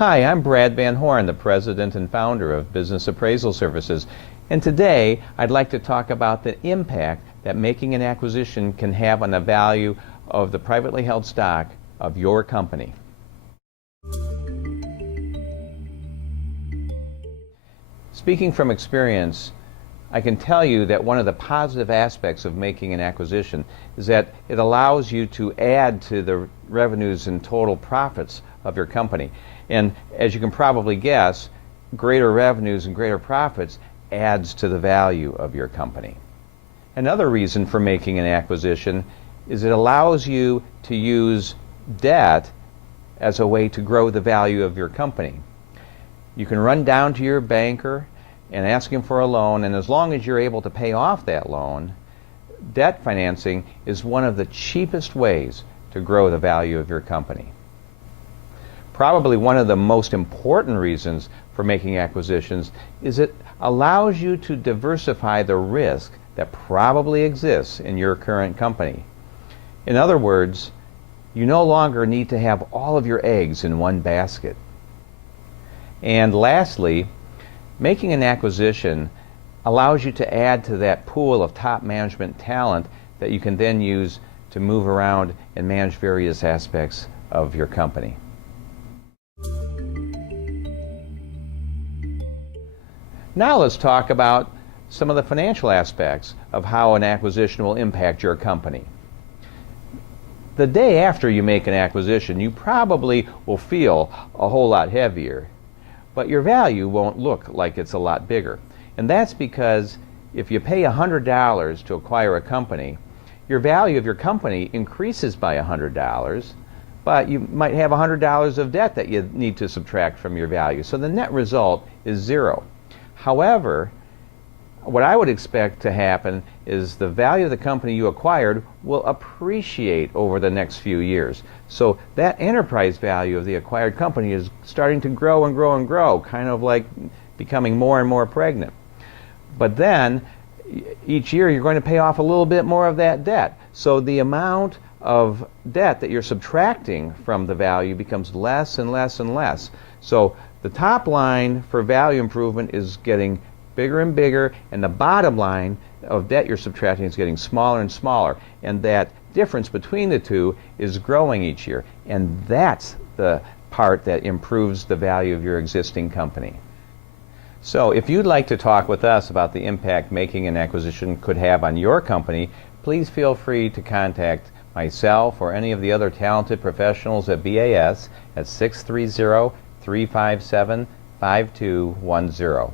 Hi, I'm Brad Van Horn, the president and founder of Business Appraisal Services. And today I'd like to talk about the impact that making an acquisition can have on the value of the privately held stock of your company. Speaking from experience, I can tell you that one of the positive aspects of making an acquisition is that it allows you to add to the revenues and total profits of your company. And as you can probably guess, greater revenues and greater profits adds to the value of your company. Another reason for making an acquisition is it allows you to use debt as a way to grow the value of your company. You can run down to your banker and ask him for a loan, and as long as you're able to pay off that loan, debt financing is one of the cheapest ways to grow the value of your company. Probably one of the most important reasons for making acquisitions is it allows you to diversify the risk that probably exists in your current company. In other words, you no longer need to have all of your eggs in one basket. And lastly, making an acquisition allows you to add to that pool of top management talent that you can then use to move around and manage various aspects of your company. Now let's talk about some of the financial aspects of how an acquisition will impact your company. The day after you make an acquisition, you probably will feel a whole lot heavier, but your value won't look like it's a lot bigger. And that's because if you pay $100 to acquire a company, your value of your company increases by $100, but you might have $100 of debt that you need to subtract from your value. So the net result is zero. However, what I would expect to happen is the value of the company you acquired will appreciate over the next few years. So that enterprise value of the acquired company is starting to grow and grow and grow, kind of like becoming more and more pregnant. But then each year you're going to pay off a little bit more of that debt. So the amount of debt that you're subtracting from the value becomes less and less and less. So the top line for value improvement is getting bigger and bigger, and the bottom line of debt you're subtracting is getting smaller and smaller. And that difference between the two is growing each year. And that's the part that improves the value of your existing company. So if you'd like to talk with us about the impact making an acquisition could have on your company, please feel free to contact myself or any of the other talented professionals at BAS at 630-357-5210.